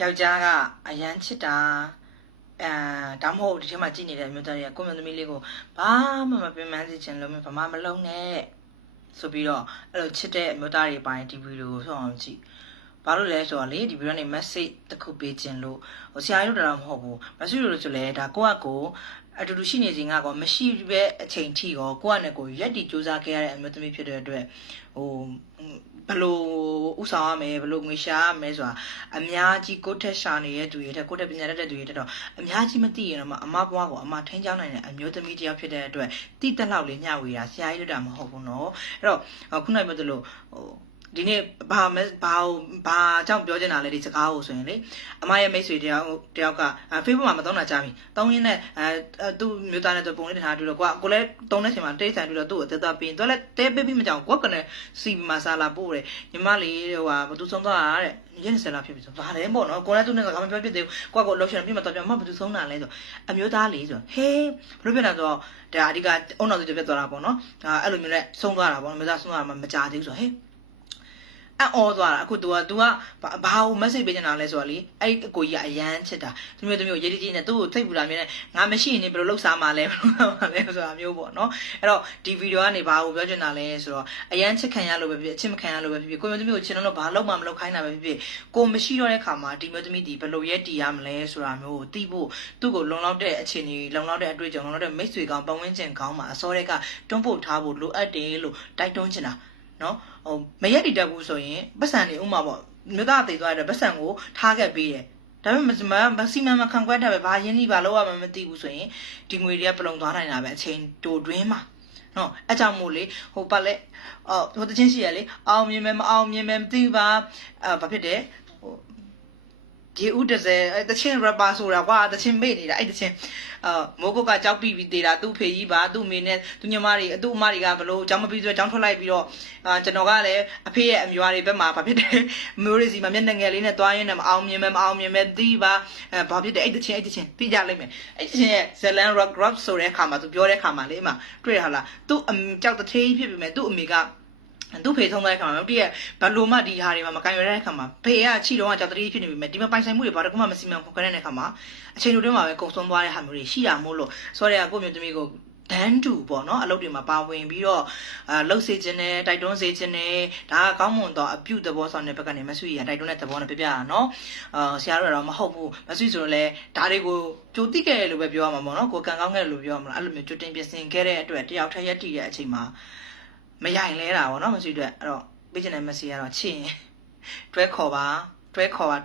ယောက်ျားကအရန်ချစ်တာအဲဒါမှမဟုတ်ဒီထဲမှာကြည်နေတဲ့အမျိုးသားတွေကကိုယ့်မျိုးသမီးလေးကိုဘာမှမပင်ပန်းစေချင်လို့မဘာမှမလုပ်နဲ့ဆိုပြီးတော့အဲ့လိုချစ်တဲ့အမျိုးသားတွေပိုင်းဒီဗီဒီယိုကိုဆောင်းအောင်ကြည့် ဘာလို့လဲဆိုတော့လေဒီဗီဒီယိုကနေ message တစ်ခုပေးခြင်းလို့ဟိုဆရာကြီးတို့တော့မဟုတ်ဘူး message လို့ဆိုလဲဒါကိုယ့်အကိုအတူတူရှိနေခြင်းကကောမရှိပဲအချိန်ထိရောကိုယ့်အနေကိုရက်တီစူးစမ်းခဲ့ရတဲ့အမျိုးသမီးဖြစ်တဲ့အတွက်ဟိုဘလို့ဥဆောင်ရမယ်ဘလို့ငွေရှာရမယ်ဆိုတာအများကြီးကိုယ့်ထက်ရှာနေတဲ့သူတွေတဲ့ကိုယ့်ထက်ပညာတတ်တဲ့သူတွေတဲ့တော့အများကြီးမသိရင်တော့မှအမဘွားကိုအမထိန်းချောင်းနိုင်တဲ့အမျိုးသမီးတစ်ယောက်ဖြစ်တဲ့အတွက်တိတက်လောက်လေးညှဝေတာဆရာကြီးတို့တာမဟုတ်ဘူးနော်အဲ့တော့ခုနကပြောသလိုဟို ဒီနေ့ဘာမဘာဘာကြောင့်ပြောချင်တာလဲဒီစကားကိုဆိုရင်လေအမရဲ့မိတ်ဆွေတယောက်တယောက်က Facebook မှာမသုံးတာကြားပြီ။သုံးရင်းနဲ့အဲသူ့မျိုးသားနဲ့သူပုံလေးတင်ထားတူတော့ကိုကကိုလည်းသုံးတဲ့ချိန်မှာတိတ်ဆန်တူတော့သူ့ကိုတက်တာပင်သူလည်းတဲပေးပြီးမကြောင်ကိုကလည်းစီမှာစားလာပို့တယ်ညီမလေးဟိုဟာဘသူဆုံးသွားတာတဲ့ရင်းစလာဖြစ်ပြီဆိုဘာလဲပေါ့နော်ကိုလည်းသူနဲ့ကမပြောပြသေးဘူးကိုကကိုလှုပ်ရှင်ပြမတော့ပြမဘသူဆုံးတာလဲဆိုအမျိုးသားလေးဆိုဟေးဘလို့ဖြစ်တာဆိုတော့ဒါအဓိကအုံနောက်သူပြတ်သွားတာပေါ့နော်ဒါအဲ့လိုမျိုးနဲ့ဆုံးသွားတာပေါ့နော်မစားဆုံးသွားတာမကြသေးဘူးဆိုဟေး အအော်သွားတာအခု तू က तू ကဘာကို message ပေးနေတာလဲဆိုတော့လေအဲ့အကိုကြီးကအရန်ချစ်တာသူမျိုးသူမျိုးရေးကြီးနဲ့သူ့ကိုသိပ်ပူတာမြင်နေငါမရှိရင်ဘယ်လိုလုပ်စားမှာလဲဘယ်လိုလုပ်မှာလဲဆိုတာမျိုးပေါ့နော်အဲ့တော့ဒီဗီဒီယိုကနေဘာကိုပြောချင်တာလဲဆိုတော့အရန်ချစ်ခံရလို့ပဲဖြစ်အချစ်မခံရလို့ပဲဖြစ်ဖြစ်ကိုမျိုးသမီးကိုချင်တော့ဘာလုပ်မှမလုပ်ခိုင်းတာပဲဖြစ်ဖြစ်ကိုမရှိတော့တဲ့ခါမှာဒီမျိုးသမီးဒီဘယ်လိုရဲတည်ရမလဲဆိုတာမျိုးကိုသိဖို့သူ့ကိုလုံလောက်တဲ့အခြေအနေလုံလောက်တဲ့အတွေ့အကြုံလုံလောက်တဲ့မိတ်ဆွေကောင်းပတ်ဝန်းကျင်ကောင်းမှာအစောတည်းကတွန်းပို့ထားဖို့လိုအပ်တယ်လို့တိုက်တွန်းချင်တာ နော်ဟိုမရက်တည်တတ်ဘူးဆိုရင်ပတ်စံနေဥမာပေါ့မြို့သားတည်သွားတဲ့ပတ်စံကိုထားခဲ့ပေးတယ်ဒါပေမဲ့မမစီမံမခံကွက်တာပဲဘာရင်းနှီးဘာလို့ရမှမသိဘူးဆိုရင်ဒီငွေတွေကပလုံသွားနိုင်တာပဲအချိန်တိုတွင်းမှာနော်အဲကြောင့်မို့လေဟိုပါလေအော်ဟိုတချင်းရှိရလေအောင်မြင်မယ်မအောင်မြင်မယ်မသိဘူးပါအဲဘာဖြစ်တယ်ဟို ဒီဦးတစ်စဲအဲတချင်း rapper ဆိုတာကွာတချင်းမေ့နေတာအဲ့တချင်းအာမိုးကုတ်ကကြောက်ပြီးပြီးသေးတာသူ့ဖေကြီးပါသူ့မေနဲ့သူညီမတွေအတူအမတွေကဘလို့ကြောင်းမပြီးဆိုကြောင်းထွက်လိုက်ပြီးတော့အာကျွန်တော်ကလည်းအဖေရဲ့အမျိုးတွေဘက်မှာဘာဖြစ်တယ်မျိုးတွေစီမှာမျက်နှာငယ်လေးနဲ့တွားရင်းနဲ့မအောင်မြင်မဲမအောင်မြင်မဲသီးပါအဲဘာဖြစ်တယ်အဲ့တချင်းအဲ့တချင်းသိကြလိမ့်မယ်အဲ့တချင်းရဲ့ Zealand Rock Group ဆိုတဲ့အခါမှာသူပြောတဲ့အခါမှာလေအမတွေ့ရဟာလားသူ့ကြောက်တထေးဖြစ်ပြီမဲ့သူ့အမေက သူ့ဖေဆုံးတဲ့အခါမှာတည့်ရဘလို့မှဒီဟာတွေမှာမကန်ရတဲ့အခါမှာဖေကချီတော့ကြောက်တတိဖြစ်နေပြီမဲ့ဒီမှာပိုင်ဆိုင်မှုတွေဘာတကူမှမစီမံခွင့်တဲ့အခါမှာအချိန်တို့တွင်းမှာပဲကုံဆုံးသွားတဲ့ဟာမျိုးတွေရှိတာမို့လို့ဆိုတော့ကိုမျိုးသမီးကိုဒန်းတူပေါ့နော်အလုပ်တွေမှာပါဝင်ပြီးတော့အာလှုပ်စေခြင်းနဲ့တိုက်တွန်းစေခြင်းနဲ့ဒါကကောင်းမွန်သောအပြုသဘောဆောင်တဲ့ဘက်ကနေမဆွေရတိုက်တွန်းတဲ့သဘောနဲ့ပြပြတာနော်အာဆရာတို့ကတော့မဟုတ်ဘူးမဆွေဆိုတော့လေဒါတွေကိုကြိုတိခဲ့ရလို့ပဲပြောရမှာပေါ့နော်ကိုကန်ကောင်းခဲ့လို့ပြောရမှာလားအဲ့လိုမျိုးကြိုတင်ပြင်ဆင်ခဲ့တဲ့အတွက်တယောက်ထက်ရက်တည်တဲ့အချိန်မှာ မရိုင်လဲတာပေါ့နော်မဆွေအတွက်အဲ့တော့ပြချင်တဲ့မက်ဆေ့ကတော့ချစ်ရင်တွဲခေါ်ပါတွဲခေါ်ပါ